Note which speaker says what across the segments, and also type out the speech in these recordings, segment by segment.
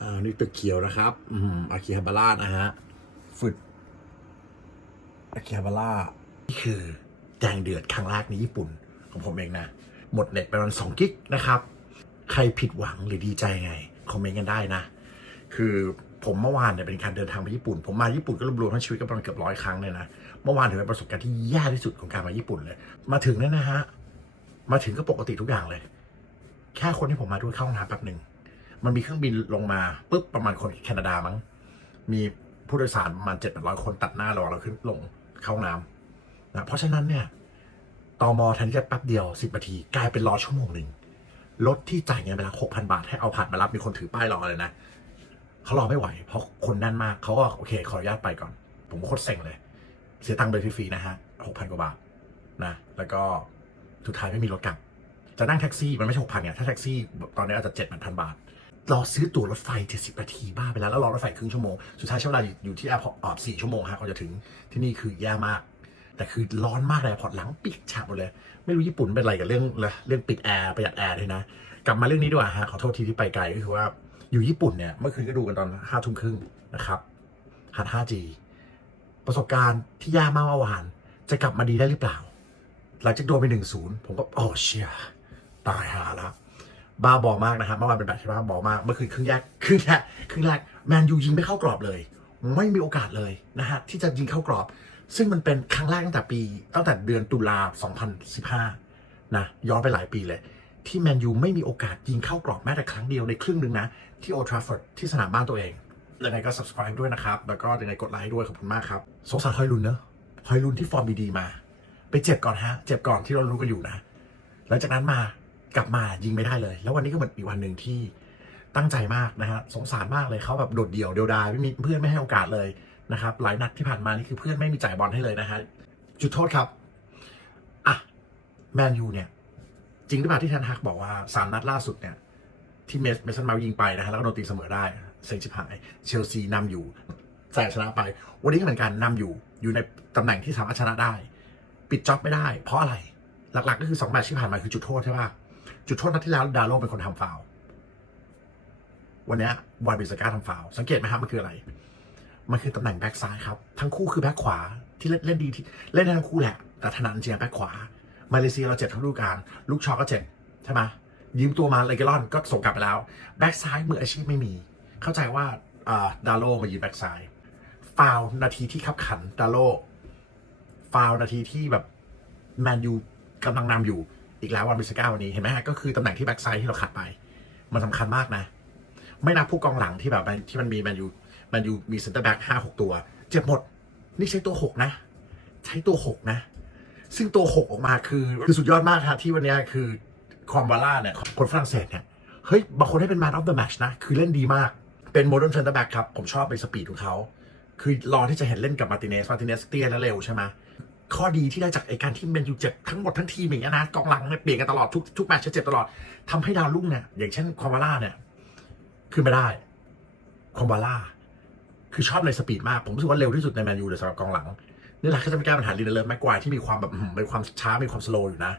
Speaker 1: อ่านี่ตึกเขียวนะครับอืมอากิฮาบาร่านะฮะฝึดอากิฮาบาร่านี่คือแดงเดือดครั้งแรกในญี่ปุ่นของผมเองนะ หมดเน็ตไปประมาณสองกิกนะครับ ใครผิดหวังหรือดีใจไง คอมเมนต์กันได้นะ คือผมเมื่อวานเนี่ยเป็นการเดินทางไปญี่ปุ่น ผมมาญี่ปุ่นก็รวมๆทั้งชีวิตก็ประมาณเกือบร้อยครั้งเลยนะ เมื่อวานถือเป็นประสบการณ์ที่แย่ที่สุดของการมาญี่ปุ่นเลย มาถึงนี่ยนะฮะ มาถึงก็ปกติทุกอย่างเลย แค่คนที่ผมมาด้วยเข้าห้องน้ำแป๊บหนึ่ง มันมีเครื่องบินลงมาปุ๊บประมาณคนแคนาดามั้งมีผู้โดยสารประมาณเจ็ดแปดร้อยคนตัดหน้าราเราขึ้นลงเข้าห้องน้ำนะเพราะฉะนั้นเนี่ยตอมอแทนที่จะแป๊บเดียวสิบนาทีกลายเป็นรอชั่วโมงหนึ่งรถที่จ่ายเงินไปแล้วหกพันบาท ให้เอาผ่านมารับมีคนถือป้ายรอเลยนะเขารอไม่ไหว เพราะคนแน่นมากเขาก็โอเค ขออนุญาตไปก่อน ผมโคตรเซ็งเลย เสียตังค์ไปฟรีๆนะฮะหกพันกว่าบาทนะแล้วก็สุดท้ายไม่มีรถกลับ จะนั่งแท็กซี่มันไม่ใช่หกพันเนี่ยถ้าแท็กซี่ตอนนี้อาจจะเจ็ดพันบาท รอซื้อตั๋วรถไฟเจ็ดสิบนาทีบ้าไปแล้ว แล้วรอรถไฟครึ่งชั่วโมง สุดท้ายใช้เวลาอยู่ที่แอร์พอร์ตสี่ชั่วโมงฮะกว่าจะถึงที่นี่คือแย่มาก แต่คือร้อนมากเลยแอร์พอร์ตหลังปิดฉาบหมดเลย ไม่รู้ญี่ปุ่นเป็นอะไรกับเรื่องเรื่องปิดแอร์ประหยัดแอร์ด้วยนะ กลับมาเรื่องนี้ดีกว่าฮะขอโทษทีที่ไปไกลก็คือว่าอยู่ญี่ปุ่นเนี่ยเมื่อคืนก็ดูกันตอนห้าทุ่มครึ่งนะครับหัด 5G ประสบการณ์ที่ยากมากเมื่อวาน จะกลับมาดีได้หรือเปล่า หลังจากโดนไปหนึ่งศูนย์ผมก็โอ้เชียตายหาแล้ว บ้าบอมากนะครับเมื่อวานเป็นแบบที่บ้าบอมากเมื่อคืนครึ่งแรกครึ่งแรกครึ่งแรกแมนยูยิงไม่เข้ากรอบเลย ไม่มีโอกาสเลยนะฮะที่จะยิงเข้ากรอบ ซึ่งมันเป็นครั้งแรกตั้งแต่ปี ตั้งแต่เดือนตุลา 2015 นะย้อนไปหลายปีเลย ที่แมนยูไม่มีโอกาสยิงเข้ากรอบแม้แต่ครั้งเดียวในครึ่งหนึ่งนะ ที่โอทราฟอร์ดที่สนามบ้านตัวเองยังไงก็ subscribe ด้วยนะครับ แล้วก็ยังไงกดไลค์ด้วยขอบคุณมากครับสงสารฮอยลุนเนอะฮอยลุนที่ฟอร์มดีๆมา ไปเจ็บก่อนฮะ เจ็บก่อนที่เรารู้กันอยู่นะ หลังจากนั้นมา กลับมายิงไม่ได้เลย แล้ววันนี้ก็เหมือนอีกวันหนึ่งที่ตั้งใจมากนะฮะสงสารมากเลยเขาแบบโดดเดี่ยวเดียวดายไม่มีเพื่อนไม่ให้โอกาสเลยนะครับหลายนัดที่ผ่านมานี่คือเพื่อนไม่มีจ่ายบอลให้เลยนะฮะจุดโทษครับอะแมนยูเนี่ย จริงหรือเปล่าที่แทนฮักบอกว่าสามนัดล่าสุดเนี่ย ที่เมสเมสันมายิงไปนะฮะแล้วก็โดนตีเสมอได้เซ็งชิบหายเชลซีนำอยู่แสชนะไป วันนี้ก็เหมือนกันนำอยู่อยู่ในตำแหน่งที่สามารถชนะได้ ปิดจ็อบไม่ได้ เพราะอะไรหลักๆก็คือสองแมตช์ที่ผ่านมาคือจุดโทษใช่ป่ะ จุดโทษนัดที่แล้วดาโลเป็นคนทำฟาววันนี้วานบิสก้าทำฟาวสังเกตไหมครับมันคืออะไร มันคือตำแหน่งแบ็กซ้ายครับ ทั้งคู่คือแบ็กขวาที่เล่นเล่นดีที่เล่นได้ทั้งคู่แหละ แต่ถนัดจริงแบ็กขวา มาเลเซียเราเจ็บทั้งฤดูกาลลูกชอก็เจ็บใช่ไหมยืมตัวมาเลเกลอนก็ส่งกลับไปแล้ว แบ็กซ้ายมืออาชีพไม่มี เข้าใจว่าอ่าดาโลมายืนแบ็กซ้ายฟาวนาทีที่ขับขันดาโลฟาวนาทีที่แบบแมนยูกำลังนำอยู่ อีกแล้ววันบิสก้าวันนี้เห็นไหมก็คือตำแหน่งที่แบ็กไซด์ที่เราขาดไป มันสำคัญมากนะ ไม่นับผู้กองหลังที่แบบที่มันมีแมนยูแมนยูมีเซนเตอร์แบ็กห้าหกตัว เจ็บหมด นี่ใช้ตัวหกนะ ใช้ตัวหกนะ ซึ่งตัวหกออกมาคือคือสุดยอดมากฮะที่วันนี้คือคอมบาร่าเนี่ยคนฝรั่งเศสเนี่ยเฮ้ยบางคนให้เป็น man of the match นะ คือเล่นดีมากเป็นโมเดิร์นเซนเตอร์แบ็กครับ ผมชอบในสปีดของเขา คือรอที่จะเห็นเล่นกับมาร์ติเนสมาร์ติเนสเตี้ยและเร็วใช่ไหม ข้อดีที่ได้จากไอการที่แมนยูเจ็บทั้งหมดทั้งทีมอย่างเงี้นะกองหลังเนี่ยเปลี่ยนกันตลอดทุกทุกแมตช์จะเจ็บตลอดทำให้ดาวรุ่งเนี่ยอย่างเช่นคอมบาร่าเนี่ยขึ้นไม่ได้คอมบาร่าคือชอบในสปีดมาก ผมรู้สึกว่าเร็วที่สุดในแมนยูเลยสำหรับกองหลังนี่แหละก็จะเป็นแก้ปัญหาลีเดอร์แม็กควายที่มีความแบบมีความช้ามีความสโลว์อยู่นะ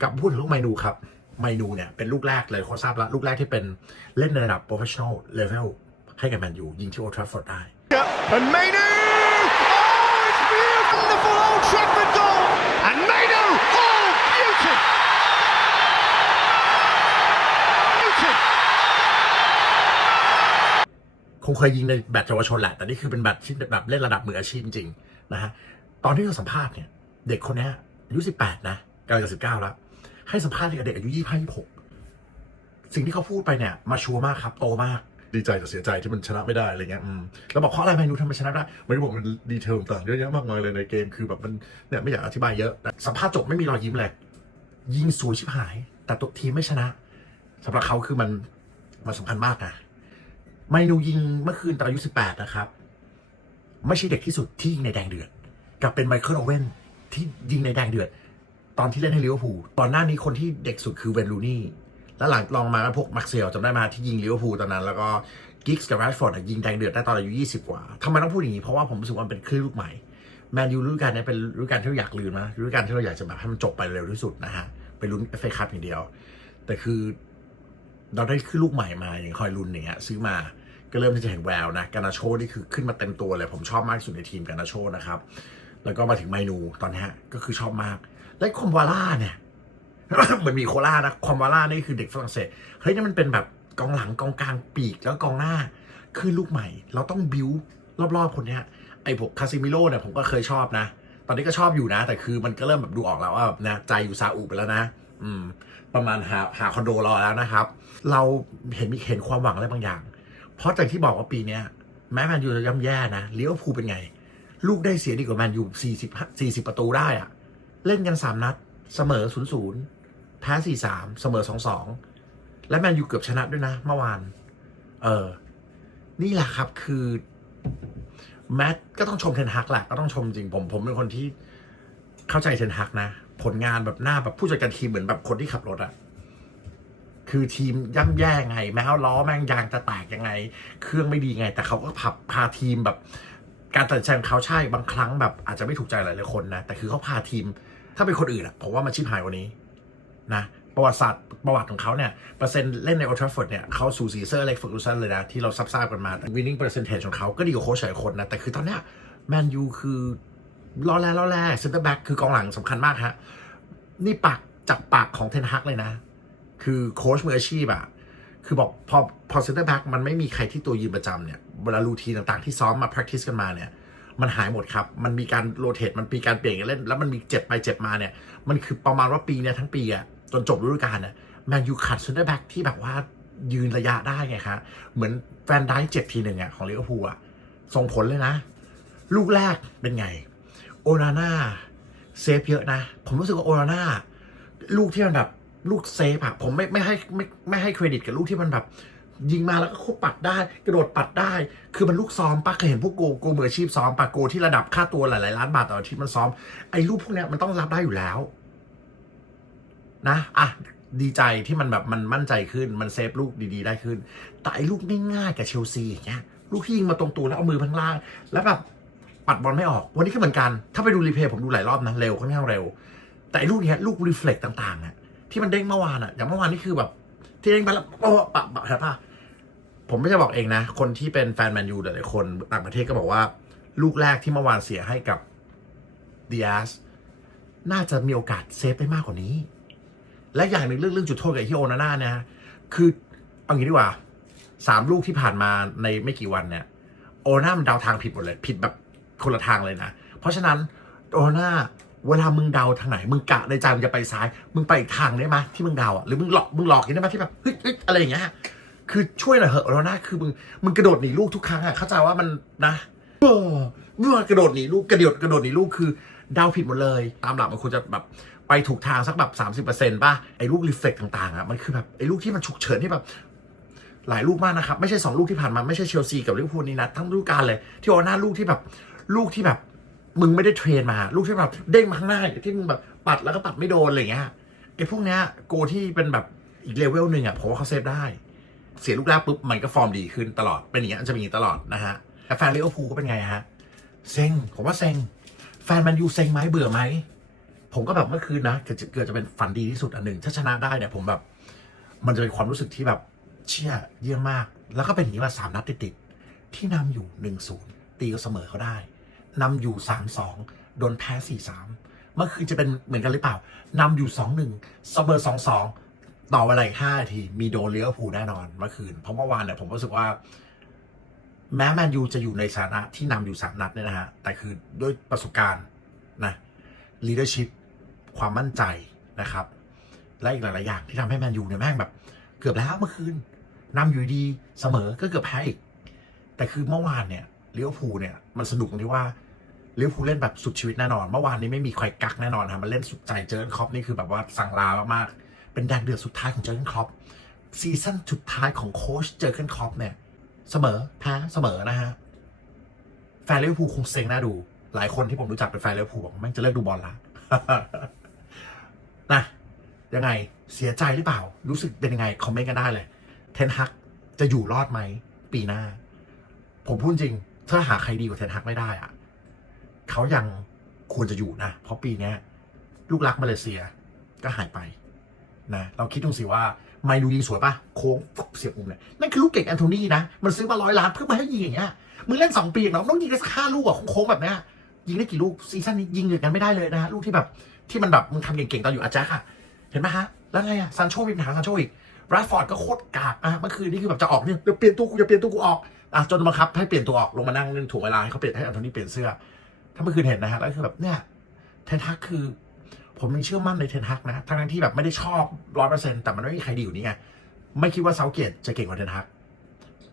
Speaker 1: กับพูดถึงลูกไมนูครับไมนูเนี่ยเป็นลูกแรกเลยเขาทราบแล้วลูกแรกที่เป็นเล่นในระดับ professional level ให้กับแมนยูยิงที่โอทราฟอร์ดได้ คงเคยยิงในแบตเยาวชนแหละ แต่นี่คือเป็นแบตที่แบบเล่นระดับมืออาชีพจริงนะฮะ ตอนที่เราสัมภาษณ์เนี่ย เด็กคนนี้อายุ18นะกำลังจะ19แล้ว ให้สัมภาษณ์กับเด็กอายุ25 26สิ่งที่เขาพูดไปเนี่ย มาชัวร์มากครับ โตมาก ดีใจแต่เสียใจที่มันชนะไม่ได้อะไรเงี้ยอืมแล้วบอกเพราะอะไรแมนยูทำไมชนะได้ไม่ได้บอกมันดีเทลต่างเยอะแยะมากมายเลยในเกมคือแบบมันเนี่ยไม่อยากอธิบายเยอะ สัมภาษณ์จบไม่มีรอยยิ้มเลยยิงสวยชิบหาย แต่ตัวทีมไม่ชนะสำหรับเขาคือมันมันสำคัญมากนะ ไมนูยิงเมื่อคืนตอนอายุ 18 นะครับ ไม่ใช่เด็กที่สุดที่ยิงในแดงเดือดกลับเป็นไมเคิลโอเว่นที่ยิงในแดงเดือด ตอนที่เล่นให้ลิเวอร์พูลตอนหน้านี้คนที่เด็กสุดคือเวนลูนี่แล้วหลังลองมาพวกมักเซลจำได้มาที่ยิงลิเวอร์พูลตอนนั้น แล้วก็กิกส์กับแรดฟอร์ดยิงแดงเดือดได้ตอนอายุ 20 กว่าทำไมต้องพูดอย่างนี้ เพราะว่าผมรู้สึกว่ามันเป็นคลื่นลูกใหม่แมนยูฤดูกาลนี้เป็นฤดูกาลที่เราอยากลืมนะฤดูกาลที่เราอยากจะแบบให้มันจบไปเร็วที่สุดนะฮะไปลุ้นเอฟเอคัพอย่างเดียว แต่คือเราได้ขึ้นลูกใหม่มาอย่างคอยลุนอย่างเงี้ยซื้อมา ก็เริ่มที่จะเห็นแววนะกานาโชนี่คือขึ้นมาเต็มตัวเลย ผมชอบมากที่สุดในทีมกานาโชนะครับ แล้วก็มาถึงไมนูตอนนี้ก็คือชอบมาก และคอมวาล่าเนี่ยเหมือนมีโคล่านะคอมวาล่านี่คือเด็กฝรั่งเศสเฮ้ยนี่มันเป็นแบบกองหลังกองกลางปีกแล้วกองหน้าคือลูกใหม่ เราต้องบิวรอบๆคนเนี้ยไอ้พวกคาซิมิโร่เนี่ยผมก็เคยชอบนะ ตอนนี้ก็ชอบอยู่นะ แต่คือมันก็เริ่มแบบดูออกแล้วว่าแบบนะใจอยู่ซาอุไปแล้วนะ อืม ประมาณหาหาคอนโดรอแล้วนะครับ เราเห็นมีเห็นความหวังอะไรบางอย่าง เพราะจากที่บอกว่าปีเนี้ยแม้แมนยูจะย่ำแย่นะเลี้ยวภูเป็นไง ลูกได้เสียดีกว่าแมนยูสี่สิบสี่สิบประตูได้อะเล่นกันสามนัด เสมอศูนย์ศูนย์แพ้สี่สามเสมอสองสองและแมนยูเกือบชนะด้วยนะ เมื่อวาน เออ นี่แหละครับคือ แมทก็ต้องชมเทนฮักแหละก็ต้องชมจริงผม ผมเป็นคนที่เข้าใจเทนฮักนะ ผลงานแบบหน้าแบบผู้จัดการทีมเหมือนแบบคนที่ขับรถอะ คือทีมย่ำแย่ไง แม้ว่าล้อแม่งยางจะแตกยังไง เครื่องไม่ดีไง แต่เขาก็ผับพาทีมแบบ การตัดสินใจของเขาใช่บางครั้งแบบอาจจะไม่ถูกใจหลายๆคนนะ แต่คือเขาพาทีม ถ้าเป็นคนอื่นอะผมว่ามันชิบหายกว่านี้นะประวัติศาสตร์ประวัติของเขาเนี่ยเปอร์เซ็นต์เล่นในโอทราฟฟอร์ดเนี่ยเขาสูสีเซอร์เล็กเฟอร์กูสันเลยนะ ที่เราซับซ้ากันมาแต่ winning percentage ของเขาก็ดีกว่าโค้ชหลายคนนะ แต่คือตอนเนี้ยแมนยูคือล้อแล่ล้อแล่เซนเตอร์แบ็กคือกองหลังสำคัญมากฮะนี่ปากจากปากของเทนฮักเลยนะ คือโค้ชมืออาชีพอะคือบอกพอพอเซนเตอร์แบ็กมันไม่มีใครที่ตัวยืนประจำเนี่ยเวลารูทีต่างๆที่ซ้อมมา practice กันมาเนี่ยมันหายหมดครับ มันมีการโรเตทมันมีการเปลี่ยนกันเล่น แล้วมันมีเจ็บไปเจ็บมาเนี่ย มันคือประมาณว่าปีเนี่ยทั้งปีอะจนจบฤดูกาลเนี่ยแมนยูขาดเซนเตอร์แบ็กที่แบบว่ายืนระยะได้ไงครับเหมือนแฟนได้เจ็บทีหนึ่งอะของลิเวอร์พูลอะส่งผลเลยนะ ลูกแรกเป็นไง โอนาน่าเซฟเยอะนะ ผมรู้สึกว่าโอนาน่าลูกที่มันแบบ ลูกเซฟอะผมไม่ไม่ให้ไม่ไม่ให้เครดิตกับลูกที่มันแบบ ยิงมาแล้วก็คุบปัดได้ กระโดดปัดได้ คือมันลูกซ้อมปะเคยเห็นพวกโกโกมืออาชีพซ้อมปะโกที่ระดับค่าตัวหลายๆล้านบาทต่ออาทิตย์มันซ้อมไอ้ลูกพวกเนี้ยมันต้องรับได้อยู่แล้ว นะอะดีใจที่มันแบบมันมั่นใจขึ้นมันเซฟลูกดีๆ ได้ขึ้น แต่ไอ้ลูกง่ายๆกับเชลซีอย่างเงี้ยลูกที่ยิงมาตรงตัวแล้วเอามือพังล่าง แล้วแบบปัดบอลไม่ออก วันนี้ก็เหมือนกัน ถ้าไปดูรีเพย์ผมดูหลายรอบนะเร็วค่อนข้างเร็ว แต่ไอ้ลูกเนี้ยลูกรีเฟล็กต่างๆอะ ที่มันเด้งเมื่อวานอะอย่างเมื่อวานนี่คือแบบ ที่เด้งไปแล้วโอ้ปะปะใช่ปะผมไม่ใช่บอกเองนะ คนที่เป็นแฟนแมนยูหลายๆคนต่างประเทศก็บอกว่า ลูกแรกที่เมื่อวานเสียให้กับดีอาสน่าจะมีโอกาสเซฟได้มากกว่านี้ และอย่างหนึ่งเรื่องเรื่องจุดโทษกับที่โอนาน่าเนี่ยคือเอางี้ดีกว่าสามลูกที่ผ่านมาในไม่กี่วันเนี่ย โอนาน่ามันเดาทางผิดหมดเลย ผิดแบบคนละทางเลยนะ เพราะฉะนั้นโอนาน่า เวลามึงเดาทางไหน มึงกะในใจมึงจะไปซ้าย มึงไปอีกทางได้ไหมที่มึงเดาอะหรือมึงหลอกมึงหลอกอย่างนี้ได้ไหมที่แบบเฮ้ยอะไรอย่างเงี้ยคือช่วยหน่อยเหอะโอนาน่าคือมึงมึงกระโดดหนีลูกทุกครั้งอะเข้าใจว่ามันนะเออเมื่อกระโดดหนีลูกกระโดดกระโดดหนีลูกคือเดาผิดหมดเลย ตามหลักมันควรจะแบบไปถูกทางสักแบบสามสิบเปอร์เซ็นต์ป่ะไอ้ลูกรีเฟกต่างๆอะมันคือแบบไอ้ลูกที่มันฉุกเฉินที่แบบหลายลูกมากนะครับ ไม่ใช่สองลูกที่ผ่านมา ไม่ใช่เชลซีกับลิเวอร์พูลนี่นะทั้งฤดูกาลเลย ที่โอนาลูกที่แบบลูกที่แบบ มึงไม่ได้เทรนมาลูกที่แบบเด้งมาข้างหน้าที่มึงแบบปัดแล้วก็ปัดไม่โดนอะไรเงี้ยไอ้พวกเนี้ยโกที่เป็นแบบอีกเลเวลหนึ่งอะผมว่าเขาเซฟได้ เสียลูกแรกปุ๊บมันก็ฟอร์มดีขึ้นตลอดเป็นอย่างเงี้ยจะเป็นอย่างตลอดนะฮะแต่แฟนลิเวอร์พูลก็เป็นไงฮะเซ็งผมว่าเซ็งแฟนมันยูเซ็งไหมเบื่อไหมผมก็แบบเมื่อคืนนะเกิดจะเกิดจะเป็นฝันดีที่สุดอันหนึ่งถ้าชนะได้เนี่ยผมแบบ มันจะเป็นความรู้สึกที่แบบเชี่ยเยี่ยมมาก แล้วก็เป็นอย่างนี้มาสามนัดติดๆที่นำอยู่หนึ่งศูนย์ตีก็เสมอเขาได้ นำอยู่สามสองโดนแพ้สี่สามเมื่อคืนจะเป็นเหมือนกันหรือเปล่านำอยู่สองหนึ่งเสมอสองสองต่อเวลาอีกห้านาทีมีโดนเลี้ยวผูแน่นอนเมื่อคืน เพราะเมื่อวานเนี่ยผมรู้สึกว่า แม้แมนยูจะอยู่ในสถานะที่นำอยู่สามนัดเนี่ยนะฮะ แต่คือด้วยประสบการณ์นะ leadership ความมั่นใจนะครับ และอีกหลาย ๆ อย่างที่ทำให้แมนยูเนี่ยแม่งแบบ เกือบแล้วเมื่อคืนนำอยู่ดีเสมอก็เกือบแพ้อีกแต่คือเมื่อวานเนี่ยเลิเวอร์พูลเนี่ยมันสนุกตรงที่ว่า ลิเวอร์พูลเล่นแบบสุดชีวิตแน่นอน เมื่อวานนี้ไม่มีใครกักแน่นอนนะมันเล่นสุดใจเจอร์เกนคล็อปนี่คือแบบว่าสั่งลามากๆเป็นแดงเดือดสุดท้ายของเจอร์เกนคล็อปซีซั่นสุดท้ายของโค้ชเจอร์เกนคล็อปเนี่ย เสมอแพ้เสมอนะฮะแฟนลิเวอร์พูลคงเซ็งน่าดู หลายคนที่ผมรู้จักเป็นแฟนลิเวอร์พูลบอกแม่งจะเลิกดูบอลละนะยังไงเสียใจหรือเปล่า รู้สึกเป็นยังไง คอมเมนต์กันได้เลย เทนฮักจะอยู่รอดไหม ปีหน้า ผมพูดจริง ถ้าหาใครดีกว่าเทนฮักไม่ได้อะ เขายังควรจะอยู่นะ เพราะปีนี้ลูกรักมาเลเซียก็หายไปนะเราคิดดูสิว่าไมนูยิงสวยปะโค้งเสียบมุมเนี่ยนั่นคือลูกเก่งแอนโทนีนะ มันซื้อมาร้อยล้านเพื่อมาให้ยิงอย่างเงี้ยมึงเล่นสองปีอย่างน้องต้องยิงได้สักห้าลูกอะโค้งแบบเนี้ยยิงได้กี่ลูกซีซั่นนี้ยิงอย่างนั้นไม่ได้เลยนะลูกที่แบบที่มันแบบมึงทำเก่งๆตอนอยู่อาแจ็คอะเห็นไหมฮะแล้วไงอะซันโชมีปัญหาซันโชอีกราฟอร์ดก็โคตรกากอะเมื่อคืนนี่คือแบบจะออกเนี่ยเดี๋ยวเปลี่ยนตัวกูจะเปลี่ยนตัวกูออกอะจนบังคับให้เปลี่ยนตัวออกลงมานั่งเล่นถ่วงเวลาให้เขาเปลี่ยนให้แอนโทนีเปลี่ยนเสื้อ ถ้าเมื่อคืนเห็นนะฮะแล้วคือแบบเนี่ยเทนทักคือ ผมยังเชื่อมั่นในเทนทักนะทั้งที่แบบไม่ได้ชอบร้อยเปอร์เซ็นต์แต่มันไม่มีใครดีอยู่นี่ไงไม่คิดว่าเซาเกตจะเก่งกว่าเทนทัก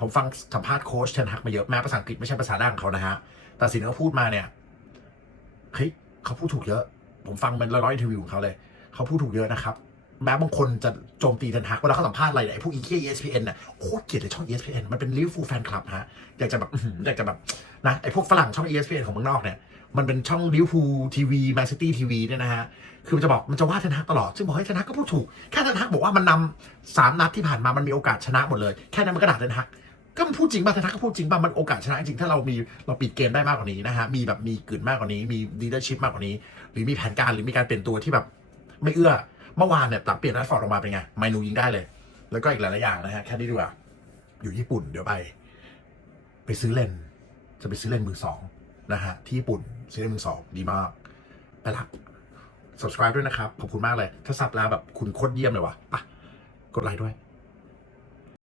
Speaker 1: ผมฟังสัมภาษณ์โค้ชเทนทักมาเยอะแม้ภาษาอังกฤษไม่ใช่ภาษาด้านของเขานะฮะแต่สิ่งที่เขาพูดมาเนี่ยเฮ้ยเขาพูดถูกเยอะ ผมฟังเป็นร้อยๆอินเทอร์วิวของเขาเลย เขาพูดถูกเยอะนะครับแม้บางคนจะโจมตีเทนทักเวลาเขาสัมภาษณ์อะไรเนี่ยไอ้พวกอีเคีย ESPN น่ะโคตรเกลียดเลยช่อง ESPN มันเป็นลิเวอร์พูลแฟนคลับฮะอยากจะแบบอื้อหืออยากจะแบบนะไอ้พวกฝรั่งช่อง ESPN ของเมืองนอกเนี่ย มันเป็นช่องลิวพูทีวีแมนซิตี้ทีวีเนี่ยนะฮะ คือมันจะบอกมันจะว่าเทนทักตลอด ซึ่งบอกให้เทนทักก็พูดถูก แค่เทนทักบอกว่ามันนำสามนัดที่ผ่านมามันมีโอกาสชนะหมดเลย แค่นั้นมันก็ด่าเทนทักก็มันพูดจริงป่ะเทนทักก็พูดจริงป่ะ มันโอกาสชนะจริง ถ้าเรามีเราปิดเกมได้มากกว่านี้นะฮะ มีแบบมีกลืนมากกว่านี้ มีดีเดอร์ชิพมากกว่านี้ หรือมีแผนการหรือมีการเปลี่ยนตัวที่แบบไม่เอื้อ เมื่อวานเนี่ยตัดเปลี่ยนแรดฟอร์ดออกมาเป็นไง ไมนูยิงได้เลย แล้วก็อีกหลายๆอย่างนะฮะ แค่นี้ดีกว่า อยู่ญี่ปุ่นเดี๋ยวไป ไปซื้อเลน จะไปซื้อเลนมือสอง นะฮะที่ญี่ปุ่นซื้อเลนส์มือสองดีมาก ไปละ subscribe ด้วยนะครับ ขอบคุณมากเลย ถ้าสับแล้วแบบคุณโคตรเยี่ยมเลยว่ะไปะกดไลค์ด้วย